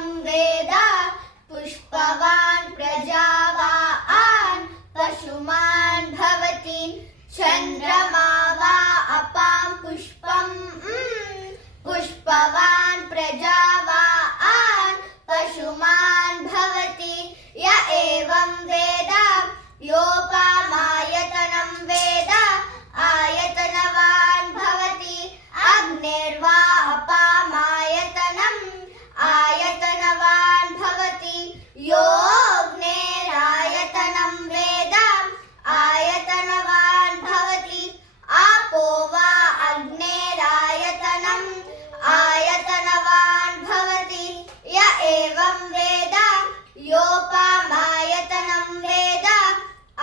एवं वेद पुष्पवान् प्रजावान् पशुमान् भवति चन्द्रमा वा अपां पुष्पम् पुष्पवान् प्रजावान् पशुमान् भवति य एवं वेद योपमायतनं वेद आयतनवान् भवति अग्निर्वा अपामायतनम् आयतनवान् भवति योऽग्निरायतनं वेद आयतनवान् भवति आपो वा अग्निरायतनम् आयतनवान् भवति य एवं वेद योपमायतनं वेद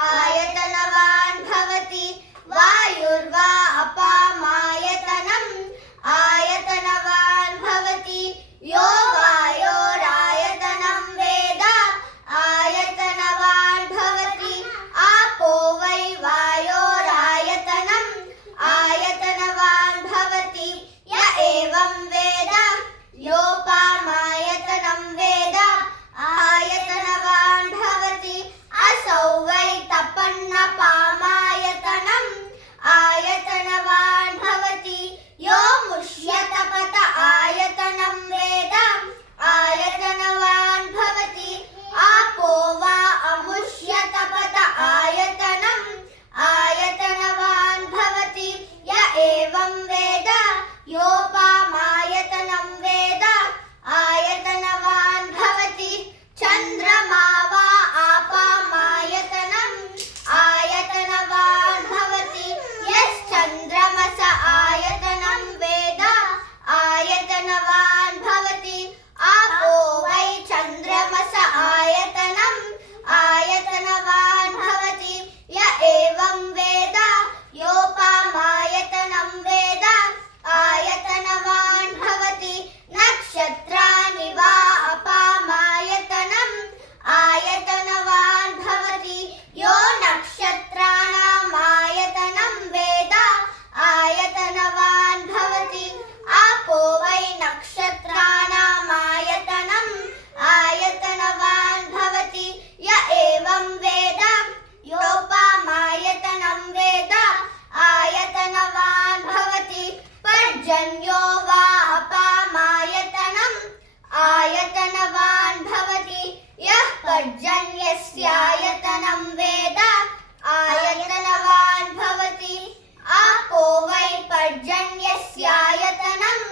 आयतनवान् भवति वायुर्वा अपामायतनम् आयतनवान् भवति यो वायोरायतनं वेद आयतनवान् भवति आपो वै वायोरायतनम् आयतनवान् भवति य एवं वेद योपमायतनं वेद आयतनवान् भवति असौ वै तपन्नपामायतनम् आयतनवान् भवति यो मुष्यतपत आयतनं वेद आयतनवान् भवति आपो वा अमुष्यतपत आयतनम् आयतनवान् भवति य एवं वेद योपमायतनं वेद आयतनवान् भवति चन्द्रमा वा आपामायतनम् आयतनवान् भवति यश्चन्द्रमस आयतनं वेद आयतनवान् भवति आपो वै चन्द्रमस आयतनम् आयतनवान् भवति य एवं वेद योपमायतनं वेद आयतनवान् भवति नक्षत्राणि वा अपामायतनम् आयतनवान् भवति यो नक्षत्राणाम् आयतनं वेद आयतनवान् भवति आपो वै नक्षत्राणाम् आयतनम् आयतनवान् भवति य एवं वेद योपमायतनं वेद आयतनवान् भवति पर्जन्यो वा अपामायतनम् आयतनवान् भवति यः पर्जन्यस्यायतनं वेद आयतनवान् भवति आपो वै पर्जन्यस्यायतनम्